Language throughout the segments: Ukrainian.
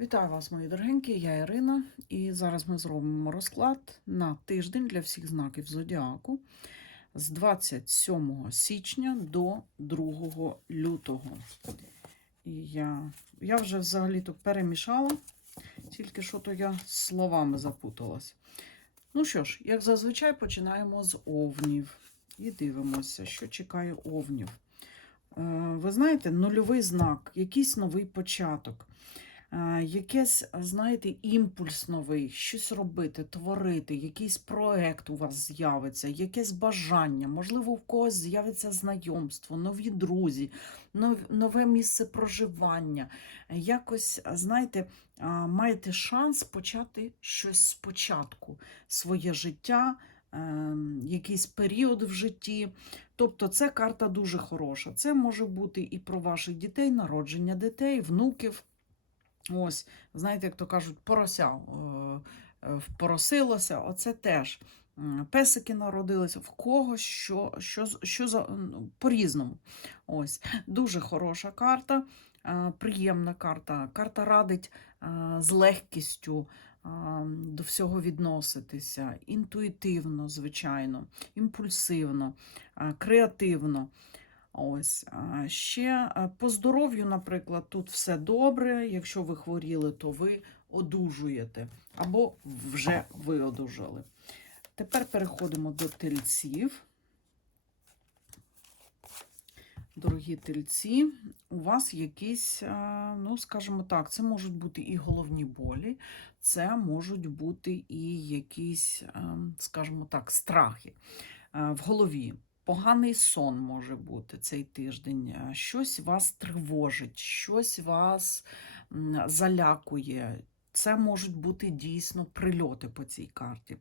Вітаю вас, мої дорогенькі, я Ірина, і зараз ми зробимо розклад на тиждень для всіх знаків Зодіаку з 27 січня до 2 лютого. І я, я вже взагалі тут перемішала, тільки що то я словами запуталась. Ну що ж, як зазвичай, починаємо з овнів і дивимося, що чекає овнів. Е, Ви знаєте, нульовий знак, якийсь новий початок е, якийсь, знаєте, імпульс новий, щось робити, творити, якийсь проект у вас з'явиться, якесь бажання, можливо, в когось з'явиться знайомство, нові друзі, нове місце проживання. Якось, знаєте, маєте шанс почати щось спочатку, своє життя. ем, Якийсь період в житті. Тобто, це карта дуже хороша. Це може бути і про ваших дітей, народження дітей, внуків. Ось, знаєте, як то кажуть, порося е, е, впоросилося, оце теж. Песики народилися, в когось що, що, що за по-різному. Ось, дуже хороша карта, е, приємна карта. Карта радить з легкістю до всього відноситися, інтуїтивно, звичайно, імпульсивно, креативно. Ось ще по здоров'ю, наприклад, тут все добре. Якщо ви хворіли, то ви одужуєте або вже ви одужали. Тепер переходимо до тельців. Дорогі тельці, у вас якісь, ну, скажімо так, це можуть бути і головні болі, це можуть бути і якісь, скажімо так, страхи в голові. Поганий сон може бути цей тиждень, щось вас тривожить, щось вас залякує. Це можуть бути дійсно прильоти по цій карті.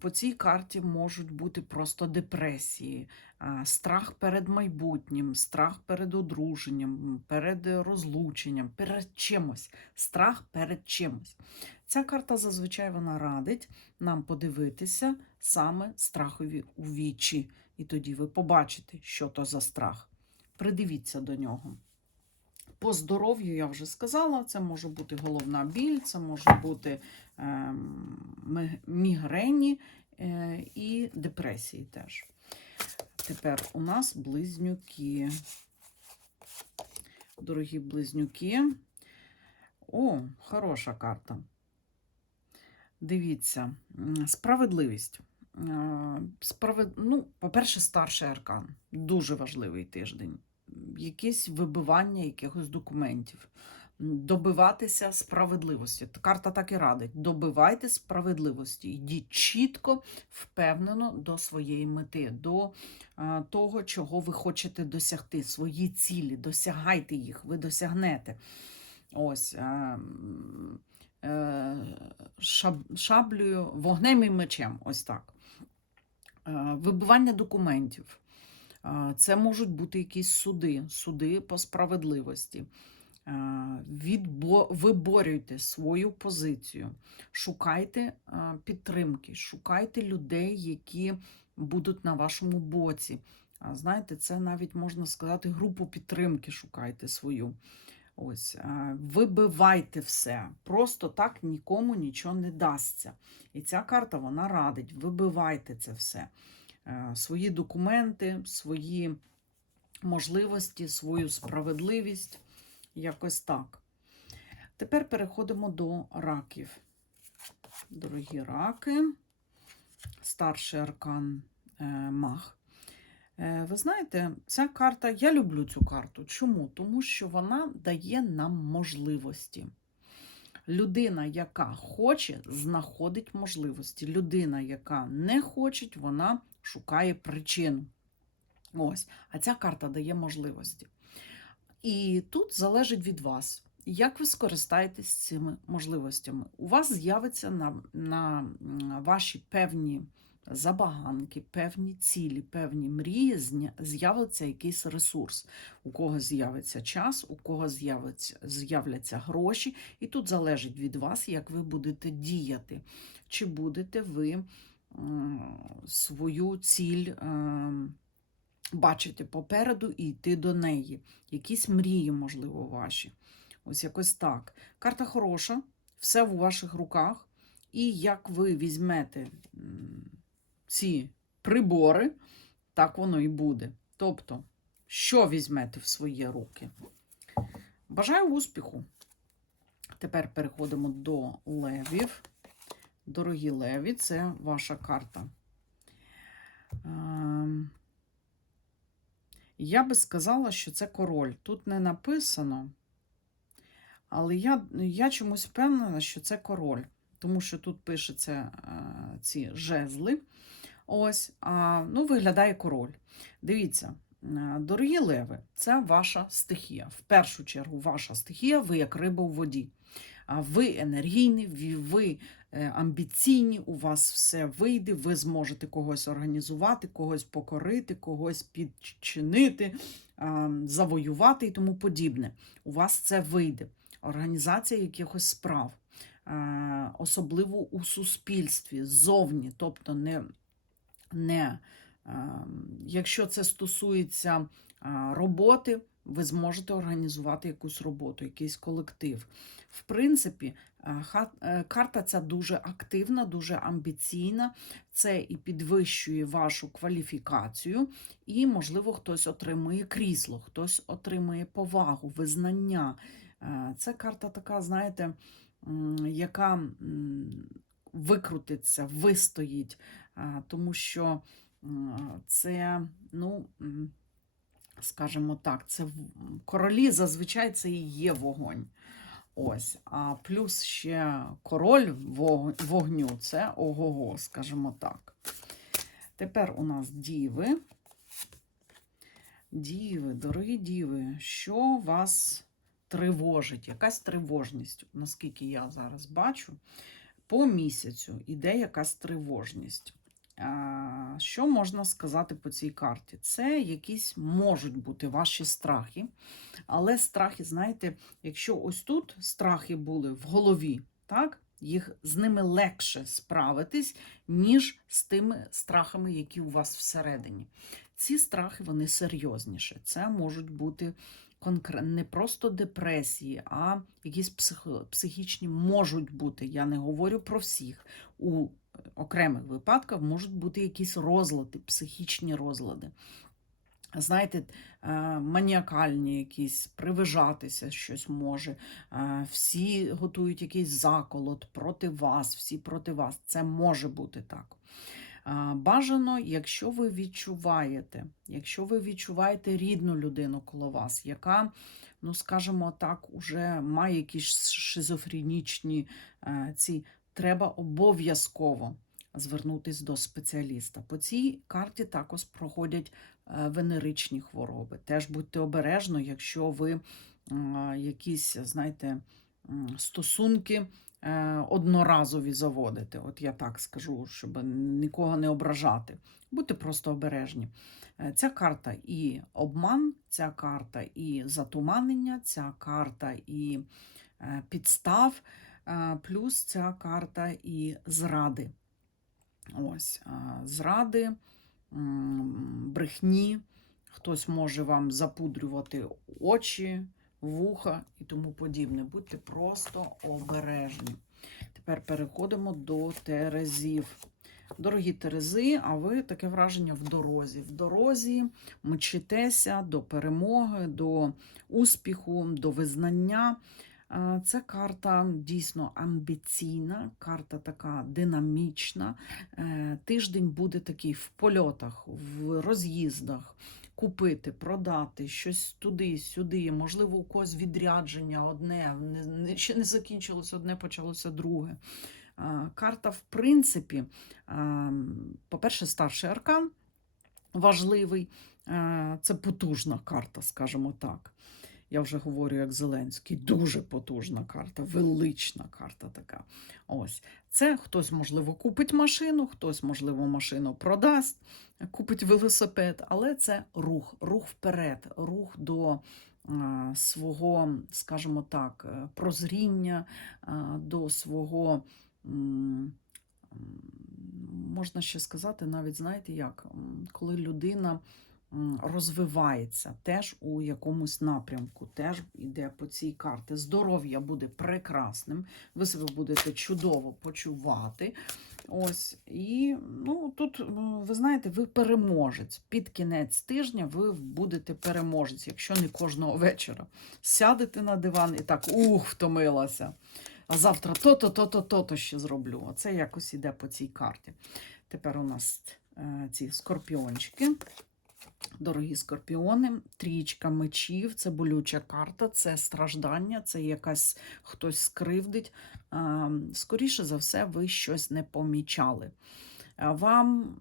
По цій карті можуть бути просто депресії, страх перед майбутнім, страх перед одруженням, перед розлученням, перед чимось, страх перед чимось. Ця карта зазвичай вона радить нам подивитися саме страхові у вічі, і тоді ви побачите, що то за страх. Придивіться до нього. По здоров'ю я вже сказала, це може бути головна біль, це може бути ем, мігрені е, і депресії теж. Тепер у нас близнюки. Дорогі близнюки. О, хороша карта. Дивіться, справедливість. Е, Справед... Ну, по-перше, старший аркан. Дуже важливий тиждень. Якісь вибивання якихось документів. Добиватися справедливості. Карта так і радить. Добивайте справедливості. Йдіть чітко, впевнено до своєї мети, до е, того, чого ви хочете досягти, свої цілі. Досягайте їх, ви досягнете. Ось. е, шаб- шаблею, вогнем і мечем. Ось так. Е, Вибивання документів. Е, Це можуть бути якісь суди, суди по справедливості. Е, Відбо... Виборюйте свою позицію, шукайте підтримки, шукайте людей, які будуть на вашому боці. Знаєте, це навіть можна сказати, групу підтримки шукайте свою. Ось, е, вибивайте все. Просто так нікому нічого не дасться. І ця карта вона радить: вибивайте це все. Е, Свої документи, свої можливості, свою справедливість. Якось так. Тепер переходимо до раків. Дорогі раки, старший аркан е, маг. Ви знаєте, ця карта, я люблю цю карту. Чому? Тому що вона дає нам можливості. Людина, яка хоче, знаходить можливості. Людина, яка не хоче, вона шукає причину. Ось. А ця карта дає можливості. І тут залежить від вас, як ви скористаєтесь цими можливостями. У вас з'явиться на, на ваші певні забаганки, певні цілі, певні мрії, з'явиться якийсь ресурс. У кого з'явиться час, у кого з'являться гроші. І тут залежить від вас, як ви будете діяти. Чи будете ви свою ціль. ем, Бачити попереду і йти до неї. Якісь мрії, можливо, ваші. Ось якось так. Карта хороша, все в ваших руках. І як ви візьмете ці прибори, так воно і буде. Тобто, що візьмете в свої руки? Бажаю успіху! Тепер переходимо до левів. Дорогі леві, це ваша карта. Ем, Я би сказала, що це король. Тут не написано, але я, я чомусь впевнена, що це король, тому що тут пишеться е, ці жезли. Ось, а, ну, виглядає король. Дивіться, е, дорогі леви, це ваша стихія. В першу чергу, ваша стихія, ви як риба у воді. Ви енергійні, ви- е, амбіційні, у вас все вийде, ви зможете когось організувати, когось покорити, когось підчинити, завоювати і тому подібне. У вас це вийде. Організація якихось справ, особливо у суспільстві, ззовні, тобто не, не якщо це стосується роботи, ви зможете організувати якусь роботу, якийсь колектив. В принципі, е, е, карта ця дуже активна, дуже амбіційна. Це і підвищує вашу кваліфікацію, і, можливо, хтось отримує крісло, хтось отримує повагу, визнання. Е, Це карта така, знаєте, яка викрутиться, вистоїть, тому що це, ну. скажімо так, це королі зазвичай це і є вогонь. Ось, а плюс ще король вогню це ого-го, скажімо так. Тепер у нас діви. Діви, дорогі діви, що вас тривожить? Якась тривожність, наскільки я зараз бачу, по місяцю іде якась тривожність. Що можна сказати по цій карті? Це якісь можуть бути ваші страхи, але страхи, знаєте, якщо ось тут страхи були в голові, так? Їх з ними легше справитись, ніж з тими страхами, які у вас всередині. Ці страхи вони серйозніші. Це можуть бути не просто депресії, а якісь психічні можуть бути. Я не говорю про всіх. У окремих випадках можуть бути якісь розлади, психічні розлади. Знаєте, е, маніакальні якісь, привижатися щось може. е, Всі готують якийсь заколот проти вас, всі проти вас. Це може бути так. А, Бажано, якщо ви відчуваєте, якщо ви відчуваєте рідну людину коло вас, яка, ну скажімо так, уже має якісь шизофренічні е, ці, треба обов'язково звернутись до спеціаліста. По цій карті також проходять е, венеричні хвороби. Теж будьте обережно, якщо ви якісь, знаєте, стосунки е, одноразові заводите. От я так скажу, щоб нікого не ображати. Будьте просто обережні. Е, Ця карта і обман, ця карта і затуманення, ця карта і е, підстав, е, плюс ця карта і зради. Ось, зради, брехні. Хтось може вам запудрювати очі, вуха і тому подібне. Будьте просто обережні. Тепер переходимо до терезів. Дорогі терези, а ви таке враження в дорозі. В дорозі мчитеся до перемоги, до успіху, до визнання. Е, Це карта дійсно амбіційна, карта така динамічна. Е, Тиждень буде такий в польотах, в роз'їздах. Купити, продати щось туди, сюди. Можливо, у когось відрядження одне, не, не- ще не закінчилось одне, почалося друге. Карта, в принципі, по-перше, старший аркан важливий. Це потужна карта, скажімо так. Я вже говорю як Зеленський, дуже потужна карта, велична карта така. Ось. Це хтось, можливо, купить машину, хтось, можливо, машину продасть, купить велосипед, але це рух, рух вперед, рух до а, свого, скажімо так, е, прозріння, а, до свого. Можна ще сказати, навіть знаєте як, коли людина розвивається теж у якомусь напрямку, теж йде по цій карті. Здоров'я буде прекрасним, ви себе будете чудово почувати. Ось, і ну, тут, ви знаєте, ви переможець. Під кінець тижня ви будете переможець, якщо не кожного вечора. Сядете на диван і так, ух, втомилася. А завтра то-то, то-то, то-то ще зроблю. Оце якось іде по цій карті. Тепер у нас е, ці скорпіончики. Дорогі скорпіони, трічка мечів, це болюча карта, це страждання, це якась хтось скривдить. Скоріше за все, ви щось не помічали. Вам,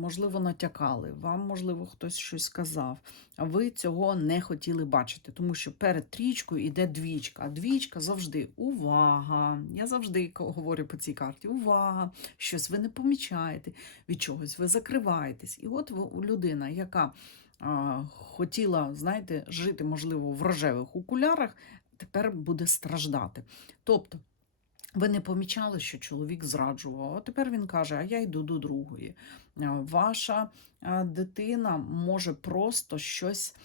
можливо, натякали, вам, можливо, хтось щось сказав, а ви цього не хотіли бачити, тому що перед трічкою йде двічка. А двічка завжди увага. Я завжди говорю по цій карті: увага, щось ви не помічаєте, від чогось ви закриваєтесь. І от людина, яка хотіла, знаєте, жити, можливо, в рожевих окулярах, тепер буде страждати. Тобто, ви не помічали, що чоловік зраджував, а тепер він каже: А я йду до другої. Ваша дитина може просто щось,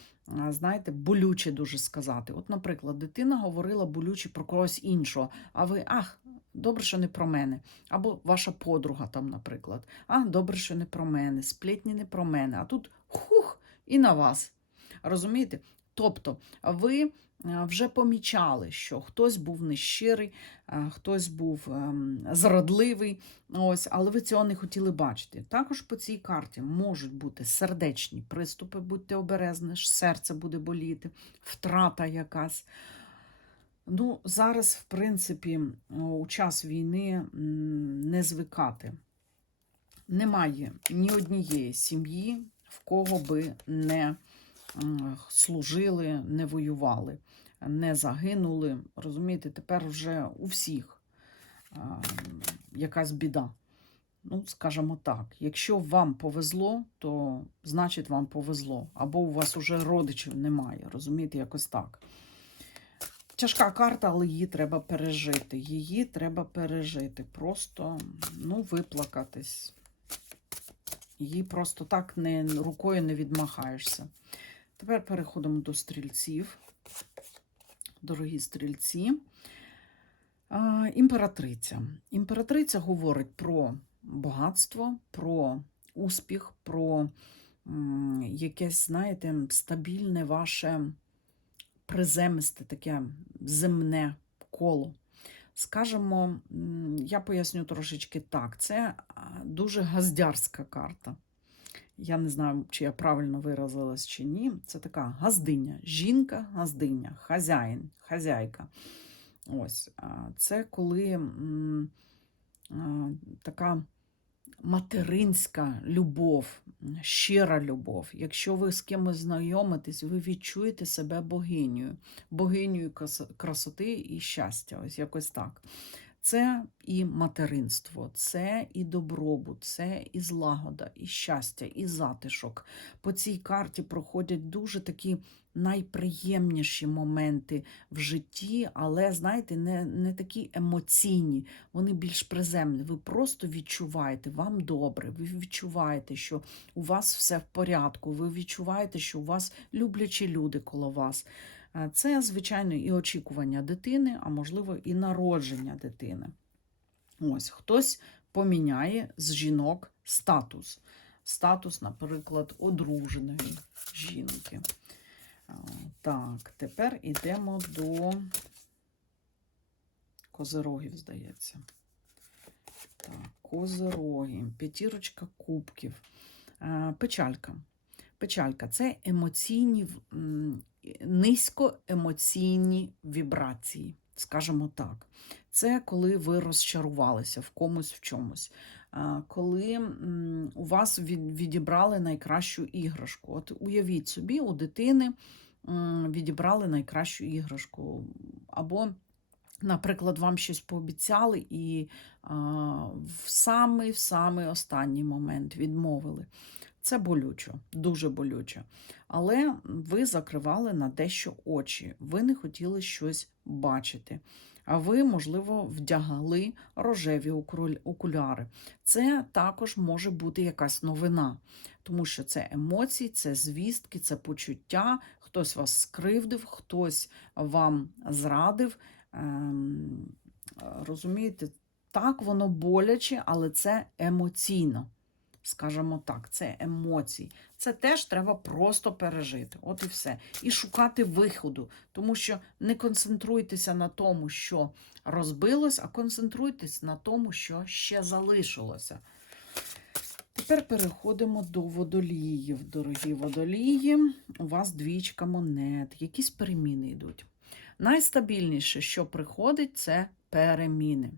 знаєте, болюче дуже сказати. От, наприклад, дитина говорила болюче про когось іншого, а ви ах. Добре, що не про мене. Або ваша подруга там, наприклад. А, добре, що не про мене, сплетні не про мене. А тут хух і на вас. Розумієте? Тобто, ви вже помічали, що хтось був нещирий, е, хтось був ем, зрадливий, ось, але ви цього не хотіли бачити. Також по цій карті можуть бути сердечні приступи, будьте обережні, серце буде боліти, втрата якась. Ну, зараз, в принципі, у час війни не звикати. Немає ні однієї сім'ї, в кого би не служили, не воювали, не загинули. Розумієте, тепер вже у всіх якась біда. Ну, скажімо так, якщо вам повезло, то значить вам повезло. Або у вас уже родичів немає. Розумієте, якось так. Тяжка карта, але її треба пережити. Її треба пережити. Просто ну, виплакатись. Її просто так не, рукою не відмахаєшся. Тепер переходимо до стрільців. Дорогі стрільці. Імператриця. Імператриця говорить про багатство, про успіх, про якесь, знаєте, стабільне ваше приземисте, таке земне коло. Скажемо, я поясню трошечки так. Це дуже газдярська карта. Я не знаю, чи я правильно виразилась чи ні. Це така газдиня, жінка, газдиня, хазяїн, хазяйка. Ось, це коли така материнська любов, щира любов. Якщо ви з кимось знайомитесь, ви відчуєте себе богинею, богинею красоти і щастя. Ось якось так. Це і материнство, це і добробут, це і злагода, і щастя, і затишок. По цій карті проходять дуже такі найприємніші моменти в житті, але, знаєте, не, не такі емоційні, вони більш приземні. Ви просто відчуваєте, вам добре, ви відчуваєте, що у вас все в порядку, ви відчуваєте, що у вас люблячі люди коло вас. Е, Це, звичайно, і очікування дитини, а можливо, і народження дитини. Ось хтось поміняє з жінок статус. Статус, наприклад, одруженої жінки. Так, тепер йдемо до козирогів, здається. Так, козироги, п'ятірочка кубків. Е, Печалька. Печалька це емоційні, низькоемоційні вібрації, скажімо так. Це коли ви розчарувалися в комусь в чомусь. Коли у вас відібрали найкращу іграшку. От уявіть собі, у дитини відібрали найкращу іграшку. Або, наприклад, вам щось пообіцяли і в самий в самий останній момент відмовили. Це болючо, дуже болюче. Але ви закривали на дещо очі, ви не хотіли щось бачити. а ви, можливо, вдягли рожеві окуляри. Це також може бути якась новина, тому що це емоції, це звістки, це почуття. Хтось вас скривдив, хтось вам зрадив. Ем, розумієте, так воно боляче, але це емоційно. Скажімо так, це емоції. Це теж треба просто пережити. От і все. І шукати виходу. Тому що не концентруйтеся на тому, що розбилось, а концентруйтесь на тому, що ще залишилося. Тепер переходимо до водоліїв. Дорогі водолії, у вас двічка монет, якісь переміни йдуть. Найстабільніше, що приходить, це переміни.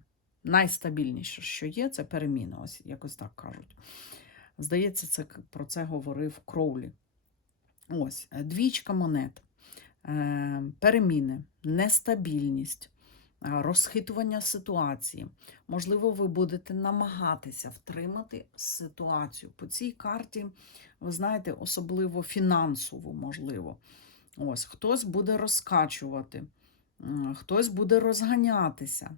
Найстабільніше, що є, це переміни. Ось якось так кажуть. Здається, це про це говорив Кроулі. Ось, е, двічка монет, е, переміни, нестабільність, е, розхитування ситуації. Можливо, ви будете намагатися втримати ситуацію. По цій карті, ви знаєте, особливо фінансово, можливо. Ось, хтось буде розкачувати, хтось буде розганятися.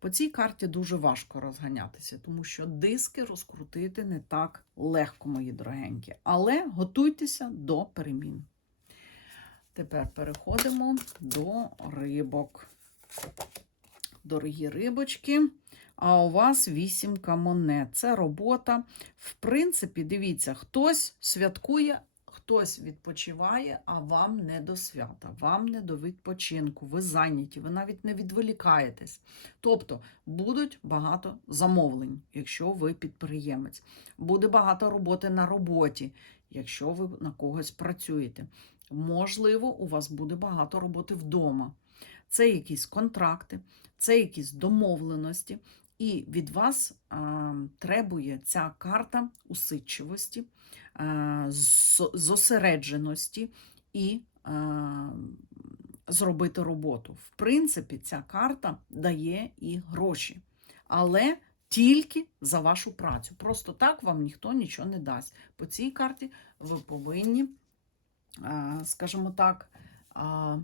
По цій карті дуже важко розганятися, тому що диски розкрутити не так легко, мої дорогенькі. Але готуйтеся до перемін. Тепер переходимо до рибок. Дорогі рибочки, а у вас вісімка монет. Це робота. В принципі, дивіться, хтось святкує, хтось відпочиває, а вам не до свята, вам не до відпочинку. Ви зайняті, ви навіть не відволікаєтесь. Тобто будуть багато замовлень, якщо ви підприємець. Буде багато роботи на роботі, якщо ви на когось працюєте. Можливо, у вас буде багато роботи вдома. Це якісь контракти, це якісь домовленості, і від вас а, требує ця карта усидчивості, а, зосередженості і а, зробити роботу. В принципі, ця карта дає і гроші, але тільки за вашу працю. Просто так вам ніхто нічого не дасть. По цій карті ви повинні, а, скажімо так, а,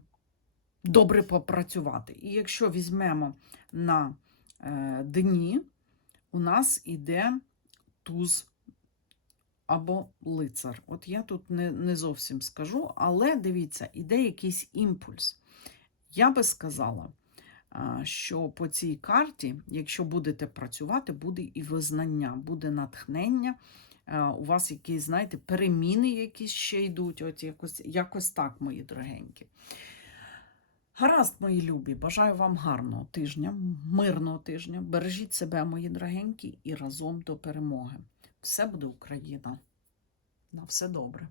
добре попрацювати. І якщо візьмемо на дні, у нас іде туз або лицар. От я тут не, не зовсім скажу, але дивіться, іде якийсь імпульс. Я би сказала, що по цій карті, якщо будете працювати, буде і визнання, буде натхнення. У вас якісь, знаєте, переміни якісь ще йдуть. От якось, якось так, мої дорогенькі. Гаразд, мої любі, бажаю вам гарного тижня, мирного тижня. Бережіть себе, мої дорогенькі, і разом до перемоги. Все буде Україна. На все добре.